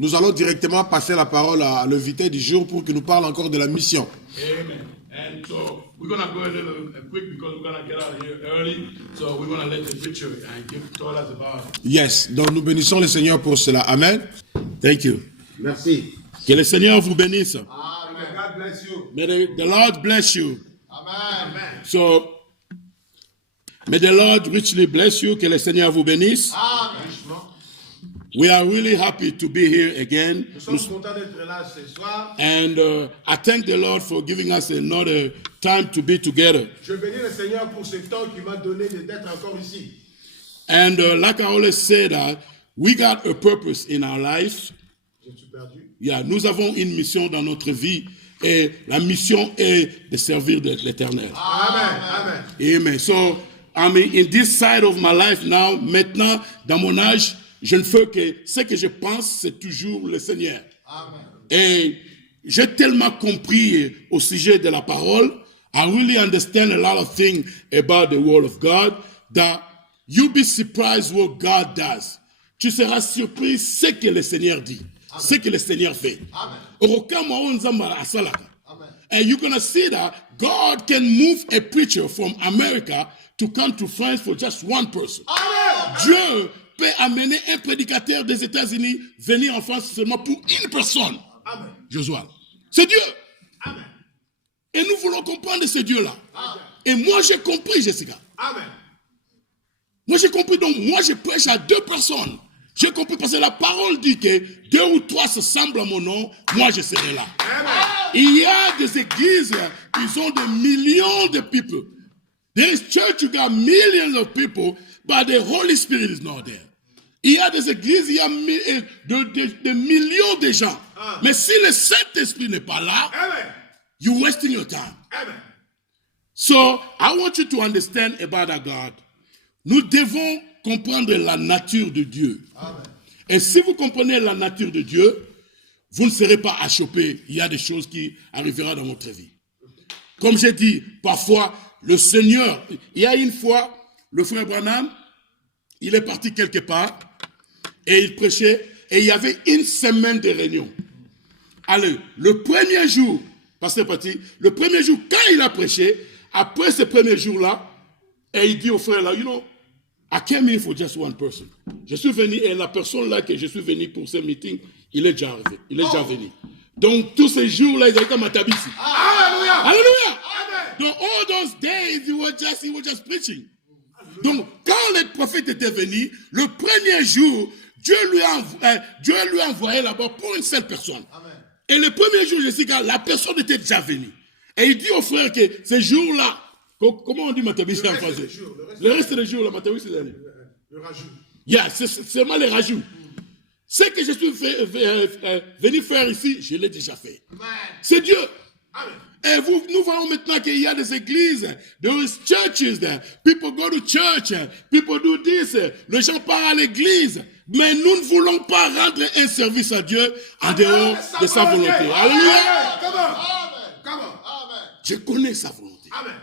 Nous allons directement passer la parole à l'invité du jour pour qu'il nous parle encore de la mission. Amen. And so we're going to go a little quick because we're going to get out of here early. So we're going to let the preacher tell us about it. Yes, donc nous bénissons le Seigneur pour cela. Amen. Thank you. Merci. Que le Seigneur vous bénisse. Amen. God bless you. May the Lord bless you. Amen. So, may the Lord richly bless you. Que le Seigneur vous bénisse. Amen. We are really happy to be here again. Nous sommes contents d'être là ce soir. And I thank the Lord for giving us another time to be together. Je bénis le Seigneur pour ce temps qu'il m'a donné d'être encore ici. And like I always say that, we got a purpose in our life. Je suis perdu. Yeah, nous avons une mission dans notre vie. Et la mission est de servir l'Éternel. Amen. Amen. Amen. So, I mean, in this side of my life now, maintenant, dans mon âge, je ne fais que ce que je pense, c'est toujours le Seigneur. Amen. Et j'ai tellement compris au sujet de la parole, I really understand a lot of things about the word of God, that you'll be surprised what God does. Tu seras surpris ce que le Seigneur dit, ce que le Seigneur fait. Amen. And you're going to see that God can move a preacher from America to come to France for just one person. Amen. Dieu peut amener un prédicateur des États-Unis venir en France seulement pour une personne. Amen. Josué. C'est Dieu. Amen. Et nous voulons comprendre ce Dieu-là. Amen. Et moi, j'ai compris, Jessica. Amen. Moi, j'ai compris. Donc, moi, je prêche à deux personnes. J'ai compris parce que la parole dit que 2 ou 3 se semblent à mon nom, moi, je serai là. Amen. Il y a des églises, ils ont des millions de people. There is church, you got millions of people, but the Holy Spirit is not there. Il y a des églises, il y a des millions de gens. Mais si le Saint-Esprit n'est pas là, Amen. you're wasting your time. Amen. So, I want you to understand about our God. Nous devons comprendre la nature de Dieu. Amen. Et si vous comprenez la nature de Dieu, vous ne serez pas achoppé. Il y a des choses qui arriveront dans votre vie. Comme j'ai dit, parfois, le Seigneur, il y a une fois, le frère Branham, il est parti quelque part et il prêchait et il y avait une semaine de réunion. Allez, le premier jour, pasteur parti, le premier jour, quand il a prêché, après ce premier jour-là, et il dit au frère là, you know, I came in for just one person. Je suis venu et la personne là que je suis venu pour ce meeting, il est déjà arrivé, il est déjà venu. Donc tous ces jours-là, il a été à Matabisi. Alléluia. Alléluia. Amen. Donc all those days, he was just preaching. Donc quand le prophète était venu, le premier jour, Dieu lui a envoyé là-bas pour une seule personne. Amen. Et le premier jour, je sais que la personne était déjà venue. Et il dit au frère que ce jour-là, comment on dit Matabisi en français? Le reste des jours, la Matabisi, c'est le rajout. Yeah, c'est seulement les rajouts. Ce que je suis venu faire ici, je l'ai déjà fait. Amen. C'est Dieu. Amen. Et nous voyons maintenant qu'il y a des églises, there is churches there. People go to church, people do this. Les gens partent à l'église. Mais nous ne voulons pas rendre un service à Dieu en dehors de sa volonté. Alléluia. Come on. Come on. Amen. Je connais sa volonté. Amen.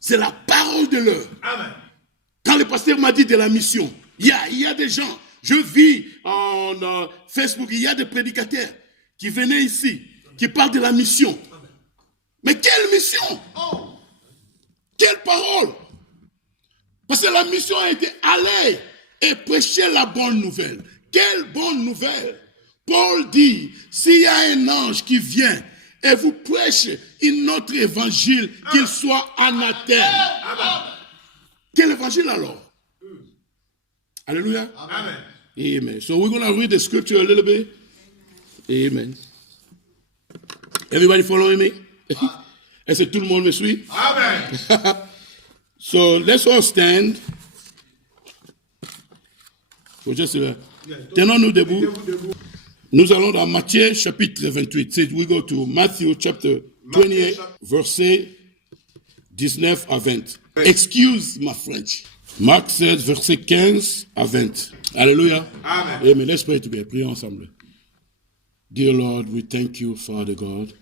C'est la parole de l'heure. Amen. Quand le pasteur m'a dit de la mission, il y a des gens, je vis en Facebook, il y a des prédicateurs qui venaient ici, qui parlent de la mission. Mais quelle mission? Oh. Quelle parole? Parce que la mission a été aller et prêcher la bonne nouvelle. Quelle bonne nouvelle? Paul dit, s'il y a un ange qui vient et vous prêche un autre évangile, qu'il soit anathème. Amen. Quel évangile alors? Alléluia. Amen. Amen. So we're going to read the scripture a little bit. Amen. Everybody following me? Est-ce que tout le monde me suit? Amen. So let's all stand. Tenons-nous debout. Nous allons dans Matthieu chapitre 28. So we go to Matthew chapter 28, verset 19 à 20. Excuse my French. Marc 16, verset 15 à 20. Alléluia. Amen. Amen. Let's pray together. Prions ensemble. Dear Lord, we thank you, Father God.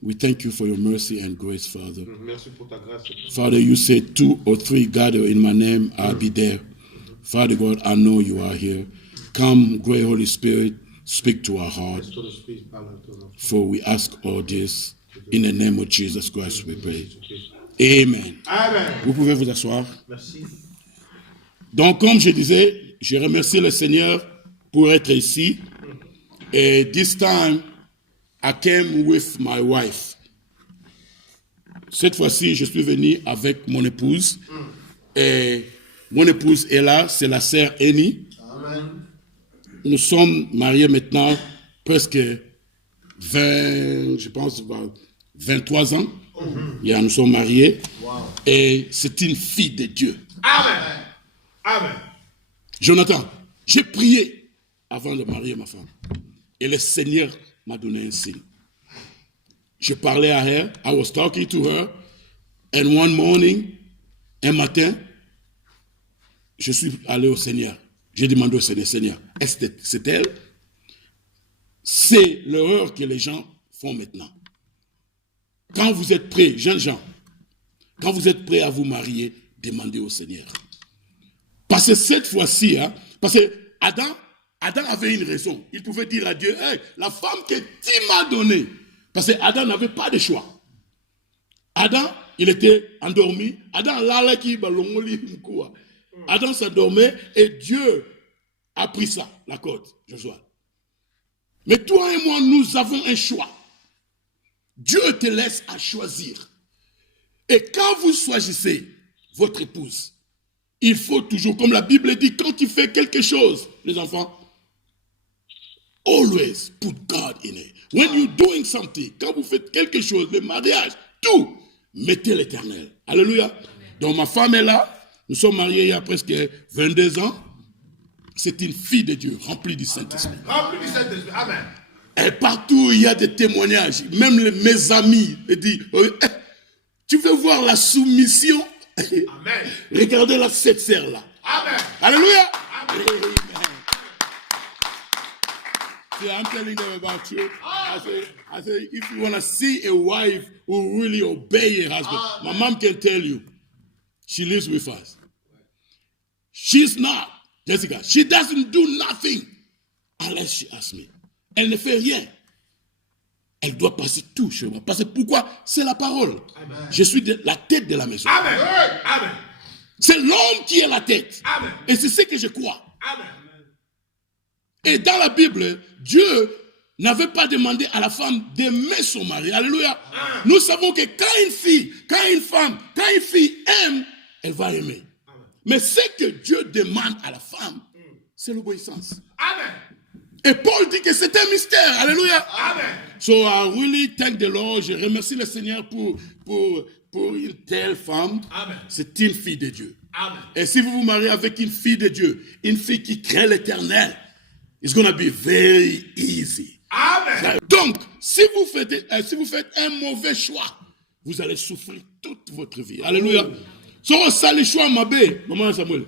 We thank you for your mercy and grace, Father. Merci pour ta grâce. Father, you said 2 or 3 gather in my name, I'll be there. Father God, I know you are here. Come, great Holy Spirit, speak to our heart. Laisse ton esprit parler à ton enfant. For we ask all this in the name of Jesus Christ we pray. Amen. Amen. Vous pouvez vous asseoir. Merci. Donc, comme je disais, je remercie le Seigneur pour être ici. Et this time, I came with my wife. Cette fois-ci, je suis venu avec mon épouse. Et mon épouse est là, c'est la sœur Annie. Amen. Nous sommes mariés maintenant presque 23 ans. Yeah, nous sommes mariés. Wow. Et c'est une fille de Dieu. Amen. Amen. Jonathan, j'ai prié avant de marier ma femme. Et le Seigneur m'a donné un signe. Je parlais à elle, I was talking to her, and one morning, un matin, je suis allé au Seigneur. J'ai demandé au Seigneur, Seigneur, est-ce que c'est elle? C'est l'erreur que les gens font maintenant. Quand vous êtes prêts, jeunes gens, quand vous êtes prêts à vous marier, demandez au Seigneur. Parce que cette fois-ci, parce que Adam avait une raison. Il pouvait dire à Dieu, hey, la femme que tu m'as donnée. Parce que Adam n'avait pas de choix. Adam, il était endormi. Adam s'endormait et Dieu a pris ça, la côte, Joshua. Mais toi et moi, nous avons un choix. Dieu te laisse à choisir. Et quand vous choisissez votre épouse, il faut toujours, comme la Bible dit, quand tu fais quelque chose, les enfants, always put God in it. When you're doing something, quand vous faites quelque chose, le mariage, tout, mettez l'Éternel. Alléluia. Donc ma femme est là. Nous sommes mariés il y a presque 22 ans. C'est une fille de Dieu, remplie du Saint-Esprit. Rempli du Saint-Esprit. Amen. Et partout, il y a des témoignages. Même mes amis me disent, tu veux voir la soumission? Amen. Regardez cette sœur-là. Amen. Alléluia. Amen. Amen. See, I'm telling them about you. I say, if you want to see a wife who really obey her husband, my mom can tell you, she lives with us. She's not, Jessica, she doesn't do nothing unless she asks me. Elle ne fait rien. Elle doit passer tout chez moi. Parce que pourquoi? C'est la parole. Amen. Je suis la tête de la maison. Amen. Amen. C'est l'homme qui est la tête. Amen. Et c'est ce que je crois. Amen. Et dans la Bible, Dieu n'avait pas demandé à la femme d'aimer son mari. Alléluia. Amen. Nous savons que quand une fille aime, elle va aimer. Amen. Mais ce que Dieu demande à la femme, c'est l'obéissance. Amen. Et Paul dit que c'est un mystère. Alléluia. Amen. So I really thank the Lord. Je remercie le Seigneur pour une telle femme. Amen. C'est une fille de Dieu. Amen. Et si vous vous mariez avec une fille de Dieu, une fille qui craint l'Éternel, it's going to be very easy. Amen. Donc, si vous faites un mauvais choix, vous allez souffrir toute votre vie. Alléluia. So, ça le choix, ma belle, maman Samuel.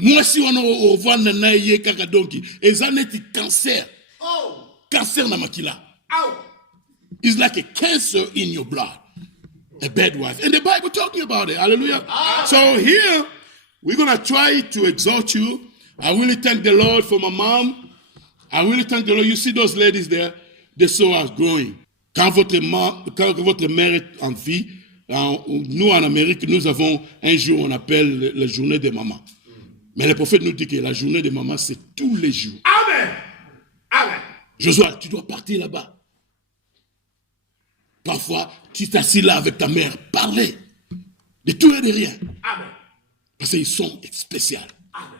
Moi, si on a revoir nana yé kaka donki, et ça n'est pas cancer. Oh. Cancer na makila. Oh. It's like a cancer in your blood. A bad wife. And the Bible talking about it. Hallelujah. Amen. So here, we're going to try to exhort you. I really thank the Lord for my mom. I really thank the Lord. You see those ladies there? They soul are growing. Quand votre mère est en vie, nous en Amérique, nous avons un jour, on appelle la journée des mamans. Mais le prophète nous dit que la journée des mamans, c'est tous les jours. Amen. Amen. Josué, tu dois partir là-bas. Parfois, tu t'assis là avec ta mère, parler de tout et de rien. Amen. Parce qu'ils sont spéciaux. Amen.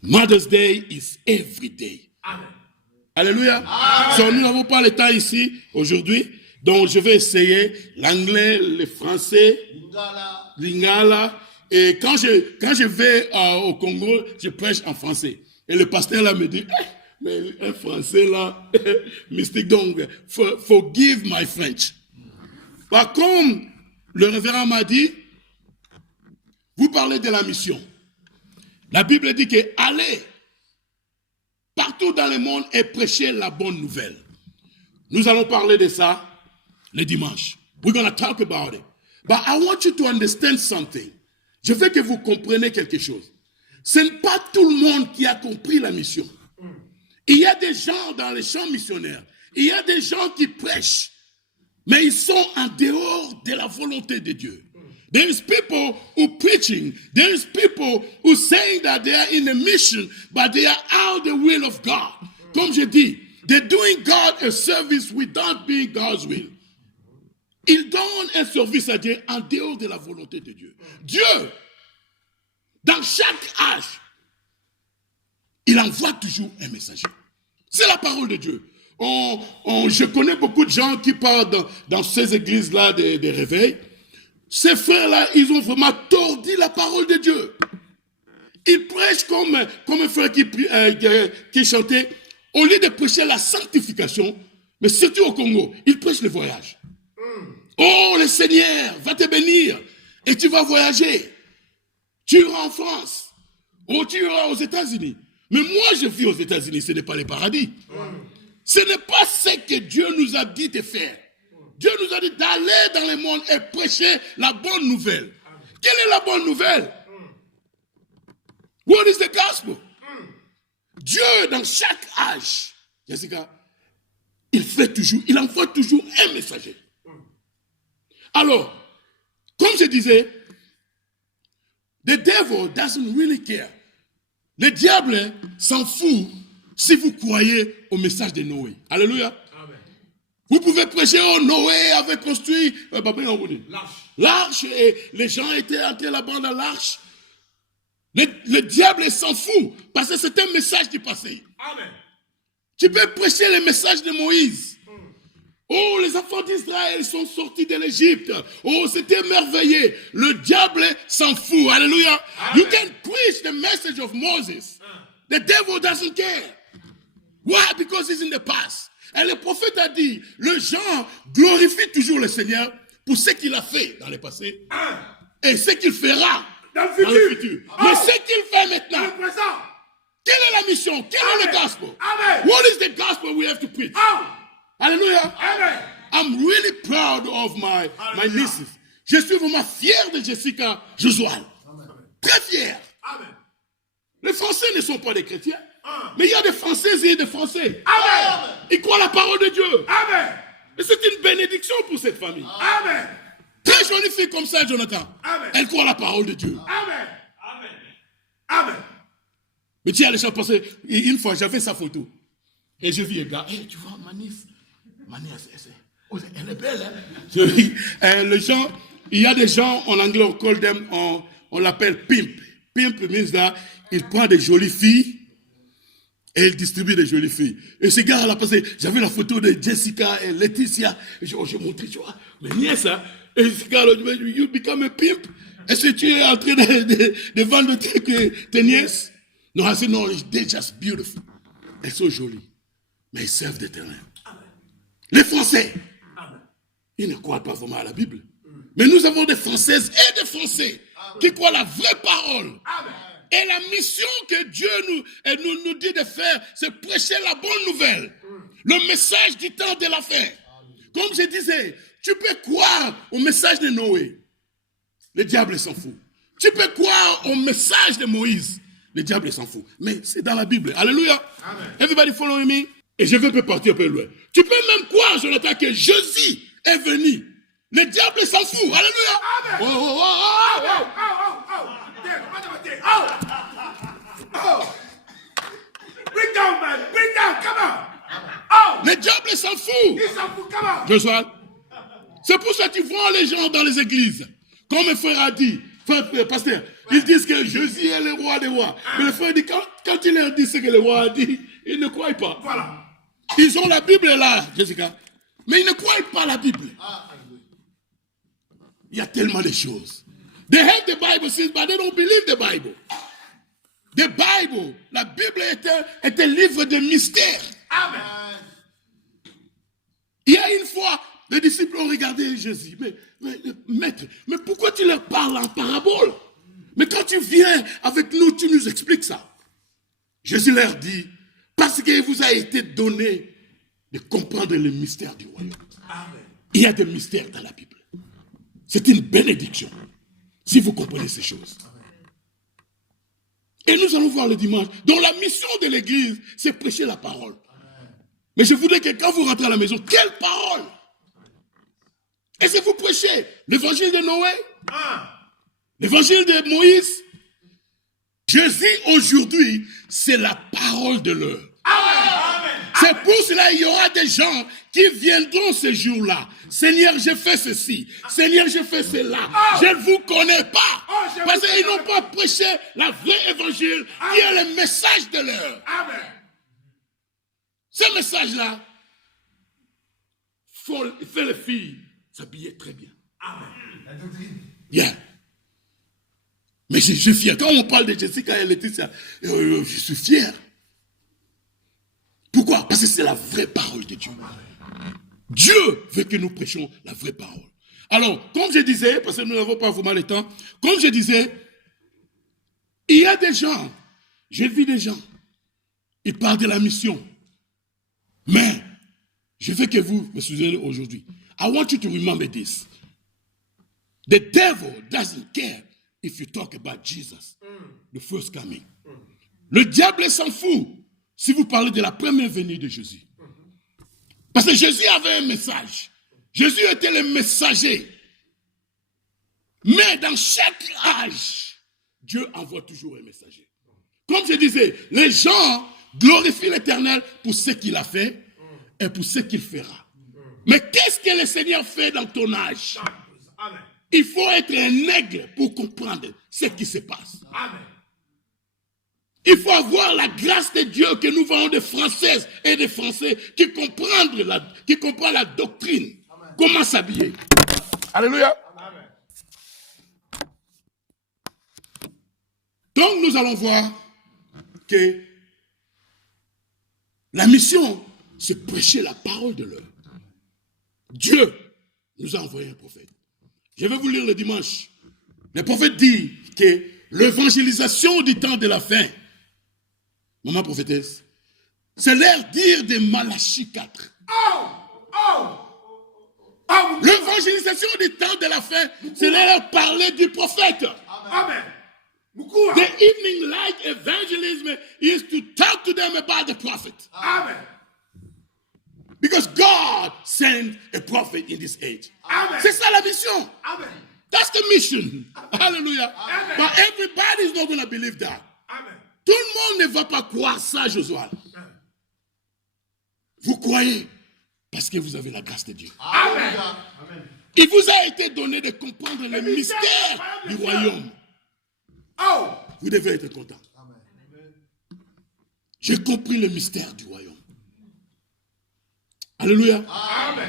Mother's Day is every day. Amen. Alléluia. So, nous n'avons pas le temps ici, aujourd'hui. Donc, je vais essayer l'anglais, le français, lingala. Et quand je vais au Congo, je prêche en français. Et le pasteur là me dit, mais un français là, mystique, donc, forgive my French. Par contre, le révérend m'a dit, vous parlez de la mission. La Bible dit que allez partout dans le monde et prêchez la bonne nouvelle. Nous allons parler de ça le dimanche. We're going to talk about it. But I want you to understand something. Je veux que vous compreniez quelque chose. Ce n'est pas tout le monde qui a compris la mission. Il y a des gens dans les champs missionnaires, il y a des gens qui prêchent, mais ils sont en dehors de la volonté de Dieu. There is people who preaching, there is people who saying that they are in a mission, but they are out the will of God. Comme je dis, they're doing God a service without being God's will. Ils donnent un service à Dieu en dehors de la volonté de Dieu. Dieu, dans chaque âge, il envoie toujours un messager. C'est la parole de Dieu. Je connais beaucoup de gens qui parlent dans ces églises-là des réveils. Ces frères-là, ils ont vraiment tordu la parole de Dieu. Ils prêchent comme un frère qui chantait. Au lieu de prêcher la sanctification, mais surtout au Congo, ils prêchent le voyage. Oh, le Seigneur va te bénir et tu vas voyager. Tu iras en France. Ou tu iras aux États-Unis. Mais moi, je vis aux États-Unis, ce n'est pas le paradis. Ce n'est pas ce que Dieu nous a dit de faire. Dieu nous a dit d'aller dans le monde et prêcher la bonne nouvelle. Quelle est la bonne nouvelle? What is the gospel? Dieu, dans chaque âge, Jessica, il envoie toujours un messager. Alors, comme je disais, the devil doesn't really care. Le diable s'en fout si vous croyez au message de Noé. Alléluia. Amen. Vous pouvez prêcher, oh, Noé avait construit l'arche et les gens étaient entrés là-bas dans l'arche. Le diable s'en fout parce que c'est un message qui passait. Amen. Tu peux prêcher le message de Moïse. Oh, les enfants d'Israël sont sortis de l'Égypte. Oh, c'était merveilleux. Le diable s'en fout. Alléluia. Amen. You can preach the message of Moses. The devil doesn't care. Why? Because it's in the past. Et le prophète a dit, le gens glorifient toujours le Seigneur pour ce qu'il a fait dans le passé et ce qu'il fera dans le futur. Mais ce qu'il fait maintenant, quelle est la mission? Quel est le gospel? Amen. What is the gospel we have to preach? Hallelujah. Amen. I'm really proud of my nieces. Je suis vraiment fier de Jessica Josual. Très fier. Amen. Les Français ne sont pas des chrétiens. Mais il y a des Françaises et des Français. Amen. Ils croient la parole de Dieu. Amen. Et c'est une bénédiction pour cette famille. Amen. Très jolie fille comme ça, Jonathan. Amen. Elle croit la parole de Dieu. Amen. Amen. Amen. Mais tu as les gens passés. Une fois, j'avais sa photo. Et je vis un gars. Hey, tu vois, ma nièce, elle est belle. Hein? Les gens, il y a des gens, en anglais, on call them, on l'appelle pimp. Pimp means that il prend des jolies filles et il distribue des jolies filles. Et ce gars là passé, j'avais la photo de Jessica et Laetitia. Et j'ai montré, tu vois, mes nièces, hein. Et ce gars là, you become a pimp. Est-ce que tu es en train de vendre tes nièces? Non, I said, no, they're just beautiful. Elles sont jolies, mais elles servent d'éternel. Les Français, ils ne croient pas vraiment à la Bible. Mais nous avons des Françaises et des Français qui croient la vraie parole. Et la mission que Dieu nous dit de faire, c'est prêcher la bonne nouvelle. Le message du temps de la fin. Comme je disais, tu peux croire au message de Noé. Le diable s'en fout. Tu peux croire au message de Moïse. Le diable s'en fout. Mais c'est dans la Bible. Alléluia. Amen. Everybody following me? Et je vais partir un peu loin. Tu peux même croire, Jonathan, que Jésus est venu. Le diable s'en fout. Alléluia. Amen. Oh, oh, oh, oh, oh, oh, oh. Bring down, man. Bring down. Come on. Oh. Le diable s'en fout. Il s'en fout. Come on. Joshua. C'est pour ça que tu vois les gens dans les églises. Comme un frère a dit, pasteur, ils disent que Jésus est le roi des rois. Mais le frère dit, quand il leur dit ce que le roi a dit, ils ne croient pas. Voilà. Ils ont la Bible là, Jessica. Mais ils ne croient pas la Bible. Il y a tellement de choses. They have the Bible, but they don't believe the Bible. The Bible, la Bible est un livre de mystère. Amen. Il y a une fois, les disciples ont regardé Jésus. Mais maître, mais pourquoi tu leur parles en parabole? Mais quand tu viens avec nous, tu nous expliques ça. Jésus leur dit, parce qu'il vous a été donné de comprendre le mystère du royaume. Amen. Il y a des mystères dans la Bible. C'est une bénédiction, si vous comprenez ces choses. Et nous allons voir le dimanche. Donc la mission de l'église, c'est prêcher la parole. Mais je voudrais que quand vous rentrez à la maison, quelle parole? Et si vous prêchez l'évangile de Noé, l'évangile de Moïse, Jésus aujourd'hui, c'est la parole de l'heure. C'est pour cela qu'il y aura des gens qui viendront ce jour-là. Seigneur, j'ai fait ceci. Seigneur, j'ai fait cela. Je ne vous connais pas. Parce qu'ils n'ont pas prêché la vraie évangile qui est le message de l'heure. Ce message-là fait les filles s'habiller très bien. Yeah. Mais je suis fier. Quand on parle de Jessica et Laetitia, je suis fier. Pourquoi? Parce que c'est la vraie parole de Dieu. Dieu veut que nous prêchions la vraie parole. Alors, comme je disais, parce que nous n'avons pas vraiment le temps, comme je disais, il y a des gens, j'ai vu des gens, ils parlent de la mission. Mais, je veux que vous me souvenez aujourd'hui. I want you to remember this. The devil doesn't care if you talk about Jesus, the first coming. Le diable s'en fout si vous parlez de la première venue de Jésus. Parce que Jésus avait un message. Jésus était le messager. Mais dans chaque âge, Dieu envoie toujours un messager. Comme je disais, les gens glorifient l'Éternel pour ce qu'il a fait et pour ce qu'il fera. Mais qu'est-ce que le Seigneur fait dans ton âge? Il faut être un aigle pour comprendre ce qui se passe. Il faut avoir la grâce de Dieu que nous voyons des Françaises et des Français qui comprennent la doctrine. Comment s'habiller. Alléluia. Donc nous allons voir que la mission, c'est prêcher la parole de l'heure. Dieu nous a envoyé un prophète. Je vais vous lire le dimanche. Le prophète dit que l'évangélisation du temps de la fin, maman prophétesse, c'est l'air dire de Malachie 4. L'évangélisation du temps de la fin, c'est l'air parler du prophète. Amen. The evening light evangelism is to talk to them about the prophet. Amen. Because God sent a prophet in this age. Amen. C'est ça la mission. Amen. That's the mission. Hallelujah. Amen. But everybody is not going to believe that. Amen. Tout le monde ne va pas croire ça, Josué. Vous croyez parce que vous avez la grâce de Dieu. Amen. Il vous a été donné de comprendre le mystère du royaume. Oh. Vous devez être content. J'ai compris le mystère du royaume. Alléluia. Amen.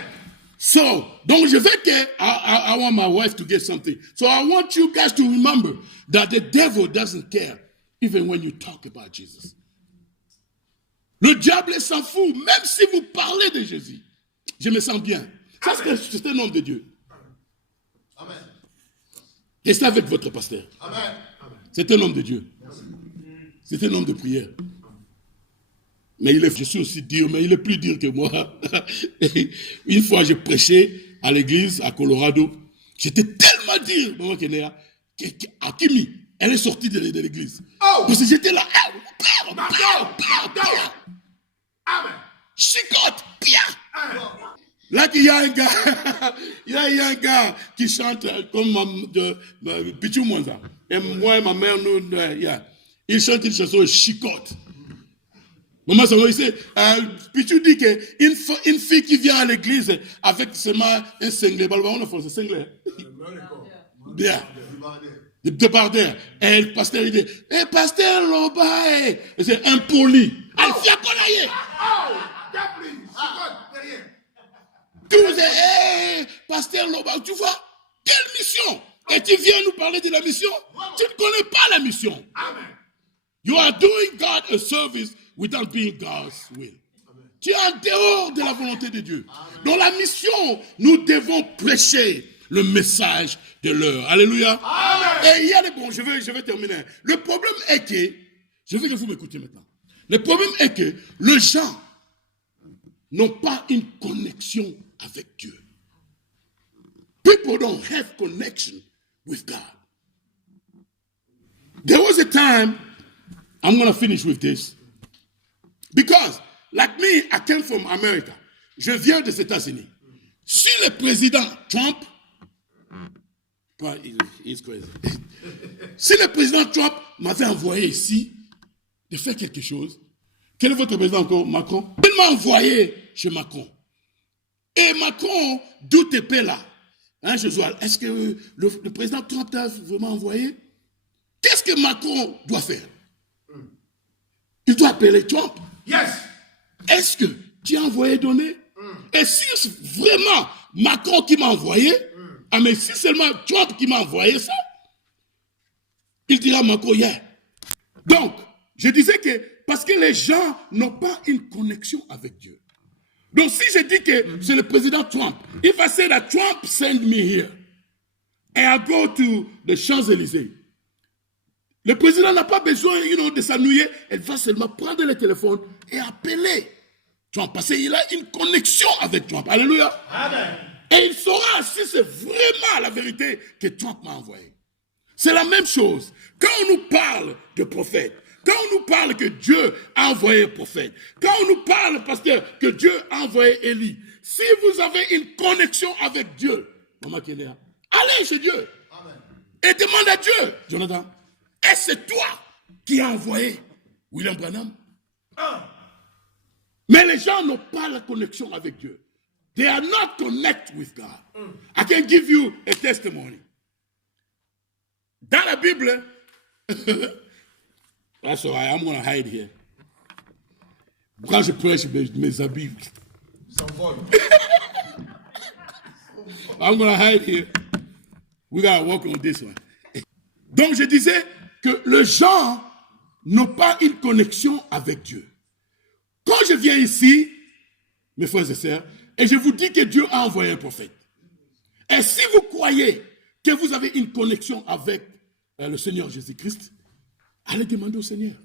So, donc je veux que, I want my wife to get something. So I want you guys to remember that the devil doesn't care even when you talk about Jesus. Le diable s'en fout, même si vous parlez de Jésus. Je me sens bien. Ça, c'est un homme de Dieu. Amen. Restez avec votre pasteur. Amen. C'est un homme de Dieu. C'est un homme de prière. Mais je suis aussi dur, mais il est plus dur que moi. Une fois, j'ai prêché à l'église à Colorado. J'étais tellement dur, maman Kenya, qu'Akimi, elle est sortie de l'église. Oh. Parce que j'étais là. Amen. Chicote, pia. Amen. Là, il y a un gars qui chante comme Pichou Mwanza. Et moi et ma mère, il chante une chanson chicote. Maman, ça va ici. Pichou dit qu'une fille qui vient à l'église avec seulement un cinglé, on a fait un cinglé. Bien. De Bardère. Et le pasteur, il dit, pasteur Loba, c'est impoli. Elle fait coller. Oh. Capri. Chicote. Derrière. Tous pasteur Loba, tu vois, quelle mission? Et tu viens nous parler de la mission? Tu ne connais pas la mission. Amen. You are doing God a service without being God's will. Tu es en dehors de la volonté de Dieu. Dans la mission, nous devons prêcher le message de l'heure. Alléluia. Amen. Et il y a des bons, je vais terminer. Le problème est que, je veux que vous m'écoutiez maintenant. Le problème est que les gens n'ont pas une connexion avec Dieu. People don't have connection with God. There was a time I'm going to finish with this. Because, like me, I came from America. Je viens des États-Unis. Si le président Trump, he's crazy. Si le président Trump m'avait envoyé ici de faire quelque chose, quel est votre président encore, Macron? Il m'a envoyé chez Macron. Et Macron, d'où t'es paix là? Hein, Josual, est-ce que le président Trump t'a vraiment envoyé? Qu'est-ce que Macron doit faire? Il doit appeler Trump. Yes. Est-ce que tu as envoyé donner? Et si c'est vraiment Macron qui m'a envoyé, ah mais si seulement Trump qui m'a envoyé ça, il dira Macron, yeah. Donc, je disais que, parce que les gens n'ont pas une connexion avec Dieu. Donc, si je dis que c'est le président Trump, if I say that Trump sent me here, and I go to the Champs-Élysées, le président n'a pas besoin, de s'ennuyer, elle va seulement prendre le téléphone et appeler Trump, parce qu'il a une connexion avec Trump. Alléluia. Amen. Et il saura si c'est vraiment la vérité que Trump m'a envoyé. C'est la même chose. Quand on nous parle de prophète, quand on nous parle que Dieu a envoyé un prophète, quand on nous parle, pasteur, que Dieu a envoyé Élie, si vous avez une connexion avec Dieu, allez chez Dieu. Amen. Et demande à Dieu, Jonathan, est-ce que c'est toi qui as envoyé William Branham? Mais les gens n'ont pas la connexion avec Dieu. They are not connected with God. I can give you a testimony. Dans la Bible, that's all right, I'm going to hide here. Quand je prêche, mes habits s'envole. I'm going to hide here. We got to work on this one. Donc, je disais que les gens n'ont pas une connexion avec Dieu. Quand je viens ici, mes frères et sœurs, et je vous dis que Dieu a envoyé un prophète, et si vous croyez que vous avez une connexion avec le Seigneur Jésus-Christ, allez demander au Seigneur.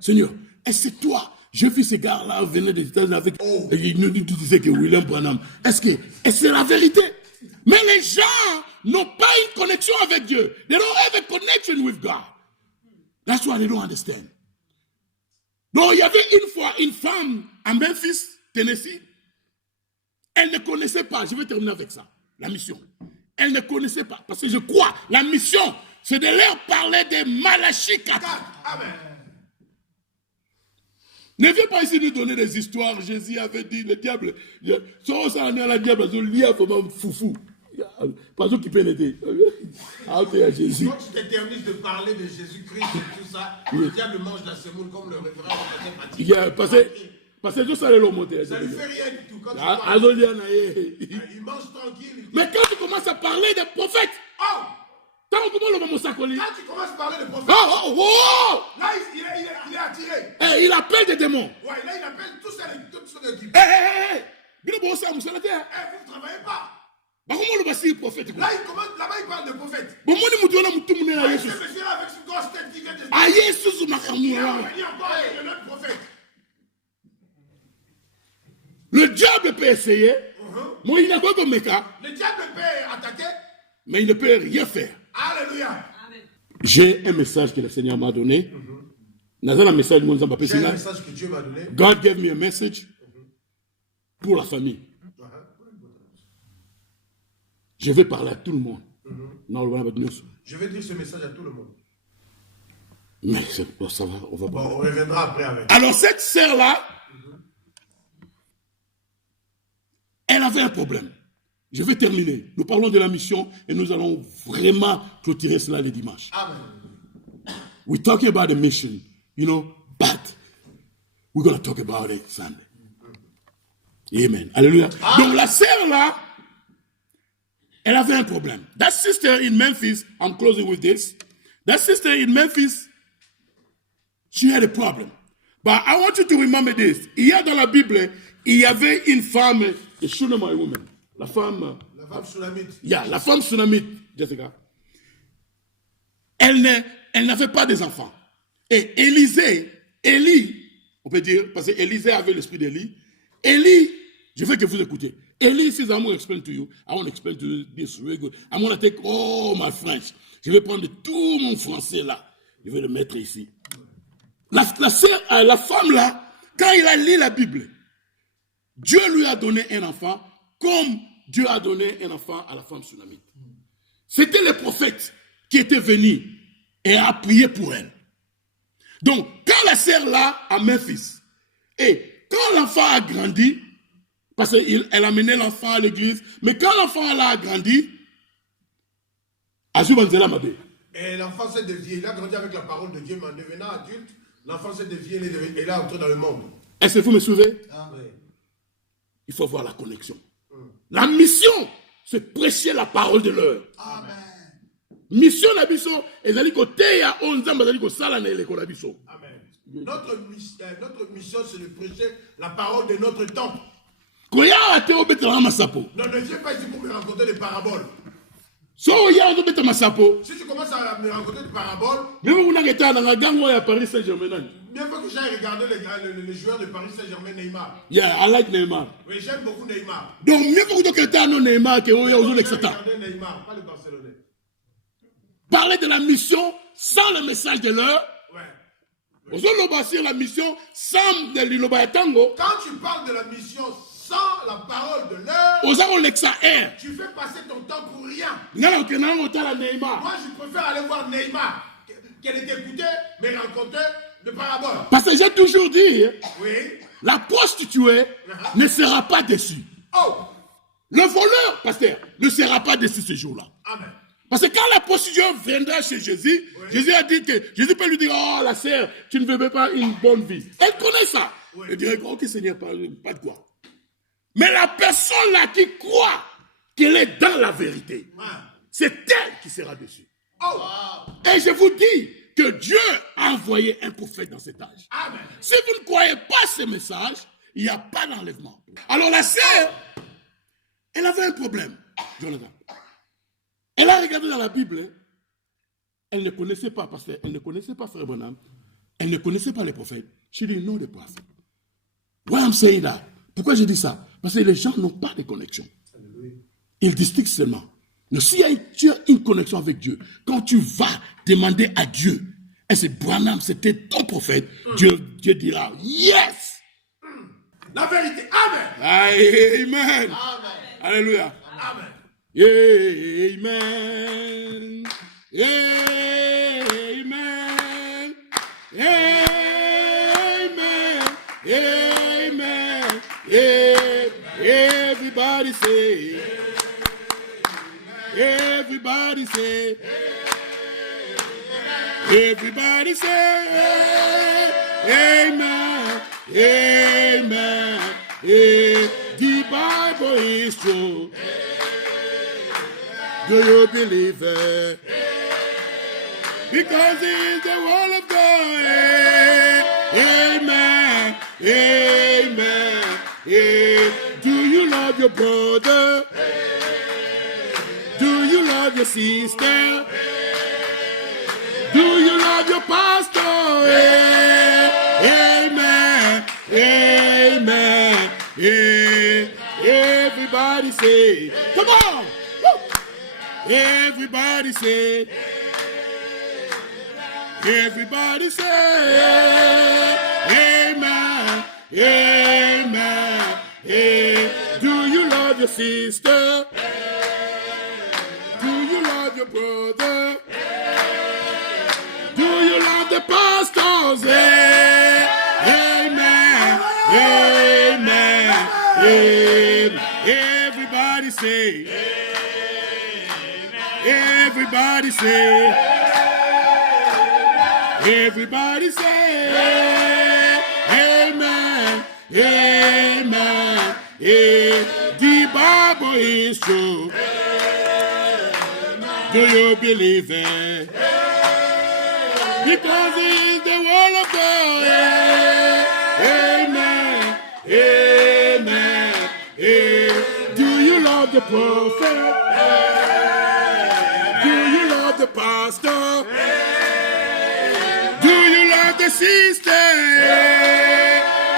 Seigneur, est-ce que toi, j'ai vu ces gars-là venir des États-Unis avec... Et ils nous disaient que William Branham, est-ce que c'est la vérité? Mais les gens n'ont pas une connexion avec Dieu. They don't have a connection with God. That's why they don't understand. Donc, il y avait une fois une femme à Memphis, Tennessee. Elle ne connaissait pas, je vais terminer avec ça, la mission. Elle ne connaissait pas, parce que je crois, la mission, c'est de leur parler de Malachie 4. Amen. Ne viens pas ici nous donner des histoires. Jésus avait dit, le diable, la diable, foufou. Pas qui peut l'aider. Jésus. Quand tu t'éternises de parler de Jésus-Christ et tout ça, le diable mange la semoule comme le révérend parce que ça le monter. Ça ne lui fait rien du tout. Quand il mange tranquille. Mais quand tu commences à parler des prophètes, quand tu commences à parler des prophètes, là il est attiré. Il appelle des démons. Ouais, là il appelle tous ceux qui... Vous ne travaillez pas. Là, il commence, là-bas, il parle de prophète. Ce monsieur-là avec ce grosse tête qui vient de... il a venu encore avec le prophète. Le diable peut essayer. Moi, il a quoi comme méca? Le diable peut attaquer. Mais il ne peut rien faire. Alléluia. J'ai un message que le Seigneur m'a donné. J'ai un message que Dieu m'a donné. God gave me a message pour la famille. Je vais parler à tout le monde. Je vais dire ce message à tout le monde. Mais ça va, on va pas. On reviendra après avec. Alors cette sœur-là, elle avait un problème. Je vais terminer. Nous parlons de la mission et nous allons vraiment clôturer cela le dimanche. Amen. We're talking about the mission, but we're going to talk about it Sunday. Amen. Alléluia. Donc la sœur-là, elle avait un problème. That sister in Memphis, I'm closing with this. That sister in Memphis, she had a problem. But I want you to remember this. Il y a dans la Bible, il y avait une femme, a Shunammite woman. La femme Shunammite. Yeah, la femme Shunammite, Jessica. Elle n'avait pas des enfants. Et Élie, on peut dire, parce qu'Élisée avait l'esprit d'Élie. Élie, je veux que vous écoutez. Élie says, I'm going to explain to you. I want to explain to you this really good. I'm going to take all my French. Je vais prendre tout mon français là. Je vais le mettre ici. La femme là, quand il a lu la Bible, Dieu lui a donné un enfant comme Dieu a donné un enfant à la femme sunamite. C'était le prophète qui était venu et a prié pour elle. Donc, quand la sœur là a Memphis, et quand l'enfant a grandi, parce qu'elle a mené l'enfant à l'église, mais quand l'enfant là a grandi, et l'enfant s'est dévié, il a grandi avec la parole de Dieu, mais en devenant adulte, l'enfant s'est dévié et il est entré dans le monde. Est-ce que vous me suivez? Amen. Il faut voir la connexion. La mission, c'est prêcher la parole de l'heure. Amen. Mission la mission, ezali côté ya 11 ans, ezali ko sala na eleko la mission. Amen. Notre mission, c'est de prêcher la parole de notre temps. Koya ate obetela masapo. Non, ne viens pas ici pour me raconter des paraboles. So ya obetela masapo. Si tu commences à me raconter des paraboles, même on a été dans la gang à Paris Saint-Germain. bien faut que j'aille regarder les joueurs de Paris Saint-Germain, Neymar. Yeah, I like Neymar. Oui, j'aime beaucoup Neymar. Donc mieux faut que tu aies un Neymar que oya ozo l'exata. Regarder Neymar, pas le Barcelonais. Parler de la mission sans le message de l'heure. Ouais. Ozo loba sur la mission sans de liloba tango. Quand tu parles de la mission sans la parole de l'heure, Ozo l'exa air. tu fais passer ton temps pour rien. Ngala ke na ngota la Neymar. Moi, je préfère aller voir Neymar qu'elle t'écouter, mais raconter de paraboles. Parce que j'ai toujours dit, Oui. la prostituée ne sera pas déçue. Oh! Le voleur, pasteur, ne sera pas déçu ce jour-là. Amen. Parce que quand la prostituée viendra chez Jésus, Jésus a dit que Jésus peut lui dire, oh la sœur, tu ne veux pas une bonne vie. Elle connaît ça. Elle dirait, ok Seigneur, pas de quoi. Mais la personne là qui croit qu'elle est dans la vérité, c'est elle qui sera déçue. Oh! Et je vous dis que Dieu a envoyé un prophète dans cet âge. Amen. Si vous ne croyez pas ce message, il n'y a pas d'enlèvement. Alors la sœur, elle avait un problème, Jonathan. Elle a regardé dans la Bible, elle ne connaissait pas, parce qu'elle ne connaissait pas Frère Branham, elle ne connaissait pas les prophètes. She didn't know the prophet. Why I'm saying that? Pourquoi je dis ça? Parce que les gens n'ont pas de connexion. Ils distinguent seulement. Mais si tu as une connexion avec Dieu, quand tu vas demander à Dieu, et c'est Branham, c'était ton prophète, Dieu dira, yes! La vérité. Amen. Amen. Amen. Alléluia. Amen. Amen. Amen. Amen. Amen. Everybody say. Everybody say. Everybody say. Amen. Amen. The Bible is true. Do you believe it? Because it's the word of God. Amen. Amen. Do you love your brother? Do you love your sister? Do you love your pastor? Amen. Amen. Everybody say, come on. Everybody say, everybody say, amen, amen. Do you love your sister? Do you love your brother? Do you love the pastors? Amen, amen, amen. Everybody say, everybody say, everybody say, amen, amen. The Bible is true. Do you believe it? Because it's the word of God. Amen, amen. Do you love the prophet? The pastor, do you love the sister?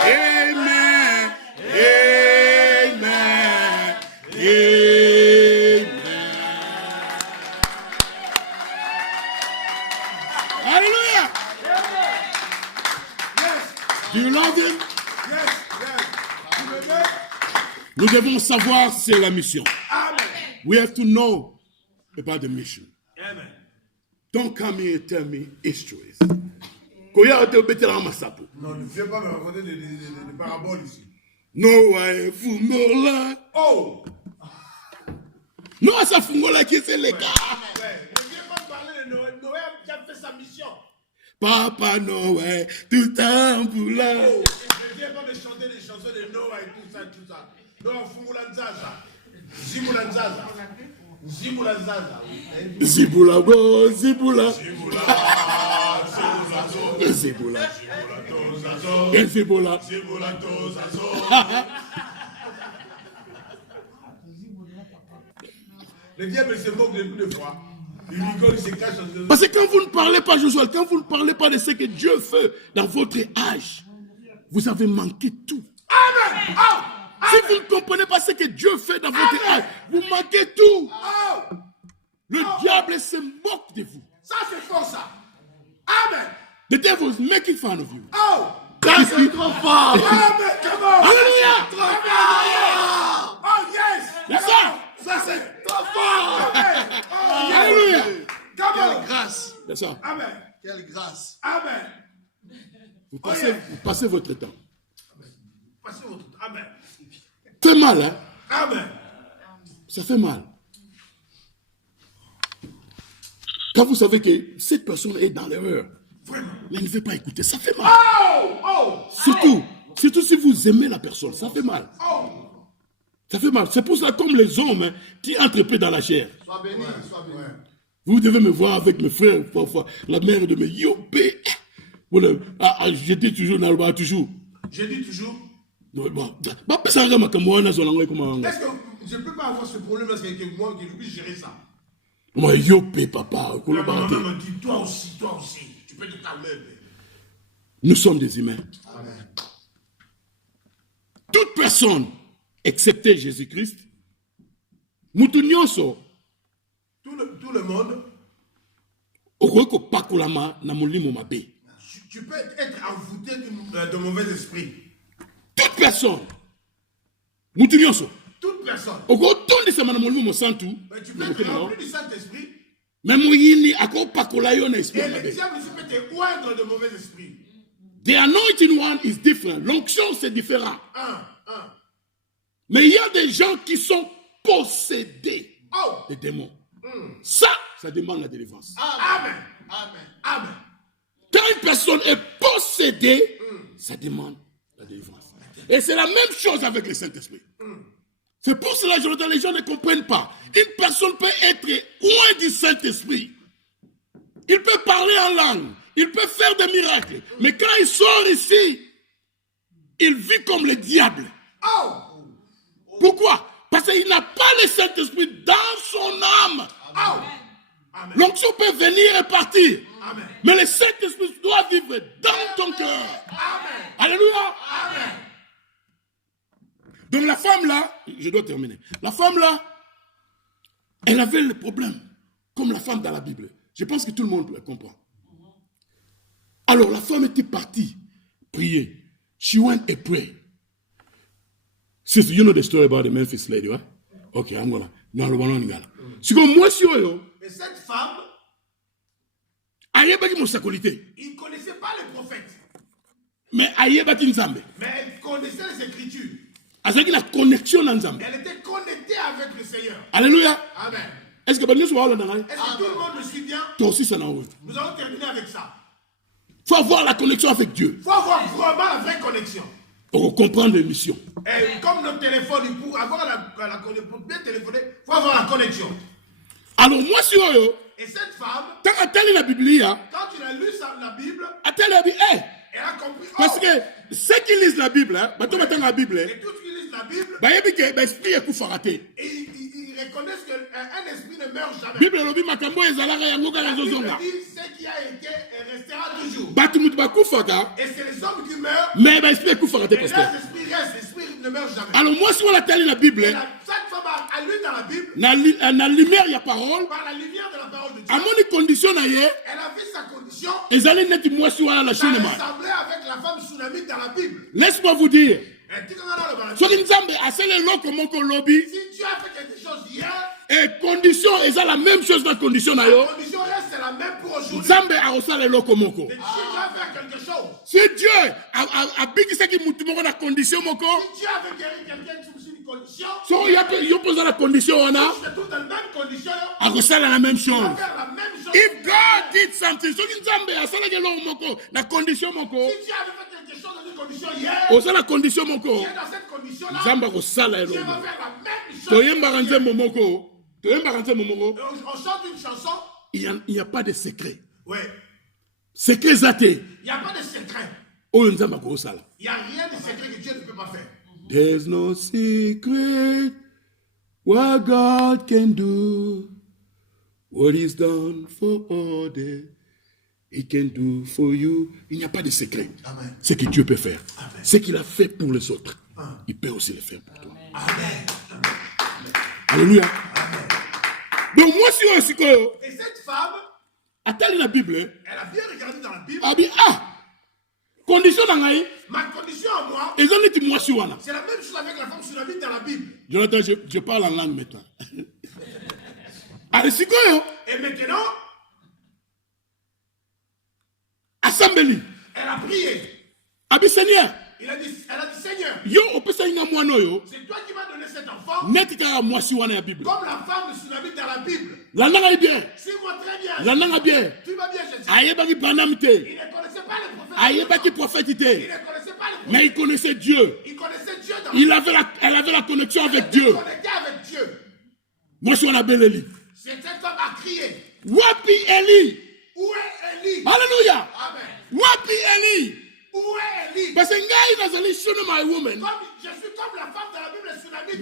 Amen, amen, amen. Hallelujah. devons savoir c'est la mission. Amen. We have to know about the mission. Amen. Don't come here and tell me histories. Koya te betela masapo. Non, ne viens pas me raconter des paraboles ici. Noah fungola. Oh! Noah sa fungola qui c'est les gars. Ouais, ne viens pas me parler de Noé. Noé a déjà fait sa mission. Papa Noah, tout un boula. Oh, ne viens pas me chanter des chansons de Noah et tout ça, tout ça. Noah fungula nzaza. Zibula nzaza. Zibula nzaza. Zibula go, zibula. Zibula. Zibula. Zibula. Zibula. Zibula tozazo. Le diable se moque de nous des fois. Il rigole, il se cache. Parce que quand vous ne parlez pas, Josué, quand vous ne parlez pas de ce que Dieu fait dans votre âge, vous avez manqué tout. Amen. Oh. Si vous ne comprenez pas ce que Dieu fait dans votre âge, vous manquez tout. Oh. Le diable se moque de vous. Ça, c'est fort, ça. Amen. The devil is making fun of you. Oh. Ça, c'est trop fort. Amen. Come on. Alléluia. Oh, yes. C'est ça. Ça, c'est trop fort. Amen. Oh, yes. Alléluia. Come on. Quelle grâce. C'est ça. Amen. Quelle grâce. Amen. Vous passez votre temps. Passez votre temps. Amen. Ça fait mal, hein? Amen. Ça fait mal. Quand vous savez que cette personne est dans l'erreur, Vraiment. mais elle ne veut pas écouter, ça fait mal. Oh. Oh. Surtout si vous aimez la personne, ça fait mal. Oh. Ça fait mal. C'est pour cela, comme les hommes hein, qui entreprennent dans la chair. Sois béni, sois béni. Vous devez me voir avec mes frères, parfois, la mère de mes yopé. Voilà. Je dis toujours, Nalba, toujours. Je dis toujours. Non, ça regarde comment on a son langue, comment. Est-ce que je ne peux pas avoir ce problème parce que moi, que je puisse gérer ça? Moi, yopé, papa. Ma maman me dit, toi aussi, tu peux te calmer. Nous sommes des humains. Amen. Toute personne, excepté Jésus-Christ, mutunyoso, Tout le monde, okoyeko pakulama na molimo mabe. tu peux être envoûté de mauvais esprit. Toute personne, mutunyoso, Toute personne. okotondisama na molimo mosantu, Mais tu peux être rempli du Saint-Esprit. mais moyini akopakula yo na esprit Et le mabe. diable aussi peut te oindre de mauvais esprit. The anointing one is different. L'onction, c'est différent. Un. Mais il y a des gens qui sont possédés Oh. des démons. Ça demande la délivrance. Amen. Amen. Amen. Quand une personne est possédée, ça demande la délivrance. Et c'est la même chose avec le Saint-Esprit. C'est pour cela que les gens ne comprennent pas. Une personne peut être loin du Saint-Esprit. Il peut parler en langue. Il peut faire des miracles. Mais quand il sort ici, il vit comme le diable. Oh. Pourquoi? Parce qu'il n'a pas le Saint-Esprit dans son âme. Oh. Amen. L'onction peut venir et partir. Amen. Mais le Saint-Esprit doit vivre dans ton cœur. Amen. Alléluia. Amen. Donc la femme là, je dois terminer. La femme là, elle avait le problème, comme la femme dans la Bible. Je pense que tout le monde le comprend. Alors la femme était partie prier. She went and prayed. Sister, you know the story about the Memphis lady, right? Okay, I'm gonna. No, no, no, no. Si comme moi, si yo, Et cette femme, aïe baki mon sakolité, il ne connaissait pas les prophètes. mais aïe baki nzambe. Mais elle connaissait les Écritures. Azaki la connexion na nzambe. Elle était connectée avec le Seigneur. Alléluia. Amen. Est-ce que banyo soit là dans Est-ce que tout le monde me suit bien? toi aussi ça n'a rien. Nous allons terminer avec ça. Faut avoir la connexion avec Dieu. Il faut avoir vraiment la vraie connexion. Pour comprendre les missions. Et comme notre téléphone, pour avoir la connexion, pour bien téléphoner, il faut avoir la connexion. Alors moi si yo, Et cette femme, tant à telle la Bible, quand il a lu la Bible, à telle la Bible, elle a compris. parce que ceux qui lisent la Bible, bateau matin la Bible, Et tous qui lisent la Bible, bah yebi que esprit est kufaraté. et ils reconnaissent qu'un esprit ne meurt jamais. Bible lobi makambo ezalaka yango ka La Bible rezozonga. dit ce qui a été et restera toujours. Batu mutu bakufaka, Et c'est les hommes qui meurent, mais bah esprit est kufaraté et parce leurs que. esprits restent, l'esprit ne meurt jamais. Alors moi si on a telle la Bible, Cette femme a lu dans la Bible, na lumière ya parole, par la lumière de la parole de Dieu, amoni condition na ye, elle a vu sa condition, ezali neti moi si on a la ça chaîne ma. ressemblait avec la femme tsunamite dans la Bible. Laisse-moi vous dire, soki nzambe asali eloko moko lobi Si Dieu a fait quelque chose hier, et condition eza la même chose na condition na la yo condition reste la même pour aujourd'hui. nzambe akosala eloko moko Si Dieu a fait quelque chose, si dieu abikisaki mutu moko na condition moko si Dieu avait guéri quelqu'un sous une condition, so yo mpoza na condition wana c'est tout dans la même condition, akosala la même il va chose faire la même chose. if God did something soki nzambe asalaki eloko moko na condition moko Si Dieu avait fait quelque chose dans une condition hier, oza na condition moko qui est dans cette condition-là, nzambe akosala Dieu eloko va faire la même chose. toyembaka nzembo moko toyembaka nzembo moko On chante une chanson, il n'y a pas de secret ouais, secret eza te il n'y a pas de secret. oyo nzambe akosala Il n'y a rien de secret que Dieu ne peut pas faire. there's no secret what God can do what is done for others he can do for you il n'y a pas de secret Amen. ce que Dieu peut faire Amen. ce qu'il a fait pour les autres il peut aussi le faire pour toi Amen. alléluia donc moi si oyo sikoyo Et cette femme, atali na bible elle a bien regardé dans la Bible. abi condition na ngai Ma condition à moi, eza neti mwasi wana c'est la même chose avec la femme sunamite dans la Bible. Jonathan je parle en langue maintenant ale sikoyo Et maintenant, asambeli elle a prié. abi seigneur Elle a dit Seigneur, yo opesaki nga mwana oyo c'est toi qui m'as donné cet enfant, neti kaka mwasi wana ya bible comme la femme sunamite dans la Bible. landa ngai bien Suis-moi très bien. landa nga bien Tu vas bien, Jésus. ayebaki banam te Il ne connaissait pas les prophètes. ayebaki prophète Il te ne connaissait pas les prophètes. mais il connaissait Dieu Il connaissait Dieu dans elle avait la connexion avec Il Dieu était connecté avec Dieu. mwasi wana abeleli Cette femme a crié. wapi Eli Où est Élie? Alléluia Amen. wapi Eli Où est Élie? parce que ngai nazali Shunammite woman Je suis comme la femme de la Bible sunamite.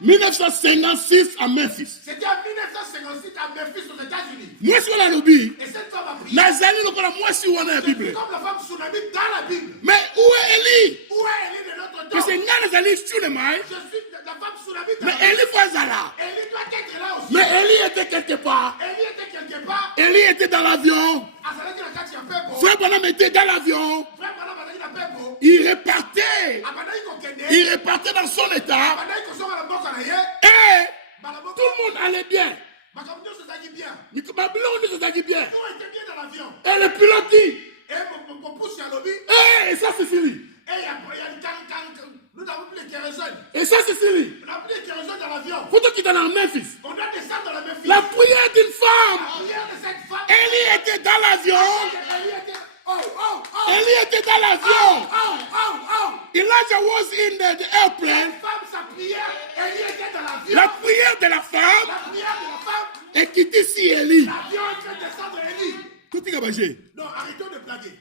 1956 à Memphis C'était en 1956 à Memphis aux États-Unis. mwasi wana alobi Et cette femme a prié. nazali lokola mwasi wana ya Je suis bible comme la femme sunamite dans la Bible. mais où est Eli Où est Élie de notre parce temps? que ngai nazali Shunammite Je suis la femme sunamite dans mais la Bible. Eli fo azala Élie doit être là aussi. mais Eli était quelque part Élie était quelque part. Eli était dans l'avion Azalaki na kati ya pepo. frère Branham était dans l'avion Frère Branham azalaki na pepo. il repartait Abandaki kokende. il repartait dans son état Abandaki kozonga na mboka na ye. et Bala moko. tout le monde allait bien Makambo nyonso ezalaki bien. babiloko nyonso ezalaki bien Tout était bien dans l'avion. et le pilote dit Et mon pouce alobi. et ça c'est fini Et il y a nous n'avons plus de kérosène. et ça c'est fini On n'a plus de kérosène dans l'avion. Photo qui est dans Memphis. On doit descendre dans la Memphis. La prière d'une femme. La prière de cette femme. Eli était dans l'avion. Élie était. Oh. Eli était dans l'avion. Oh. Elijah was in the airplane. Cette femme, sa prière, Élie était dans l'avion. La prière de la femme La prière de la femme, est quittée ici Eli. l'avion est fait descendre Élie. Tout est gabagé. Non, arrêtons de blaguer.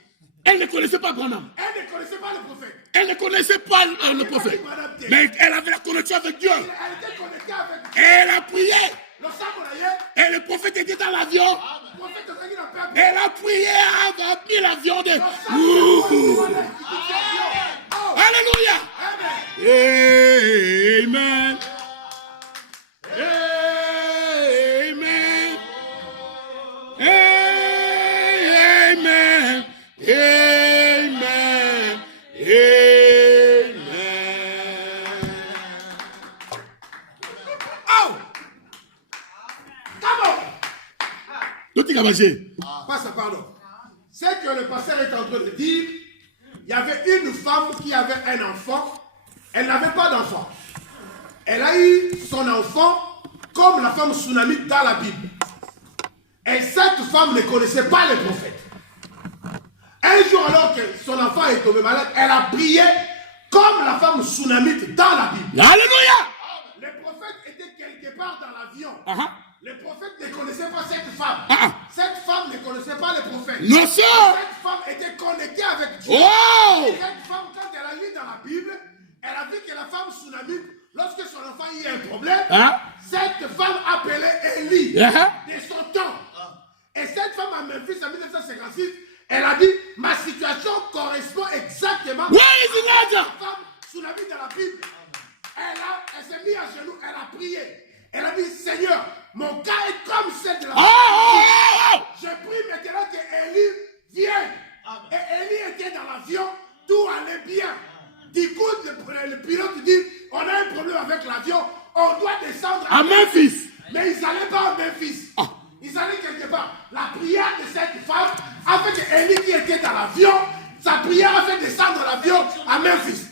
Elle ne connaissait pas Branham. Elle ne connaissait pas le prophète. Elle ne connaissait pas le prophète. Mais elle avait la connexion avec Dieu. Elle était connectée avec Et elle a prié. le sang de la Et le prophète était dans l'avion. Le prophète a dit la paix. Elle a prié, a mis l'avion de... Le sang de la Oh. Alléluia. Amen. Amen. Amen. Amen. Amen. Oh. Come on. Tout est gabagé. Passe, pardon. C'est que le pasteur est en train de dire, il y avait une femme qui avait un enfant, elle n'avait pas d'enfant. Elle a eu son enfant comme la femme sunamite dans la Bible. Et cette femme ne connaissait pas les prophètes. Un jour alors que son enfant est tombé malade, elle a prié comme la femme sunamite dans la Bible. Alléluia. Les prophètes étaient quelque part dans l'avion. Ah, Les prophètes ne connaissaient pas cette femme. ah. Cette femme ne connaissait pas les prophètes. Non, sœur. Cette femme était connectée avec Dieu. Oh. Et cette femme, quand elle a lu dans la Bible, elle a vu que la femme sunamite, lorsque son enfant y a un problème, Ah. cette femme appelait Élie Ah. de son temps. Et cette femme à Memphis en 1956, elle a dit, ma situation correspond exactement Where is Elijah? la femme sunamite dans la Bible. Elle s'est mise à genoux, elle a prié. Elle a dit, Seigneur, mon cas est comme celle de la femme. Je prie maintenant que Élie vienne. Et Élie était dans l'avion, tout allait bien. Du coup, À Memphis. Mais ils n'allaient pas à Memphis. Ah. Ils allaient quelque part. La prière de cette femme a fait que Élie qui était dans l'avion, sa prière a fait descendre l'avion à Memphis.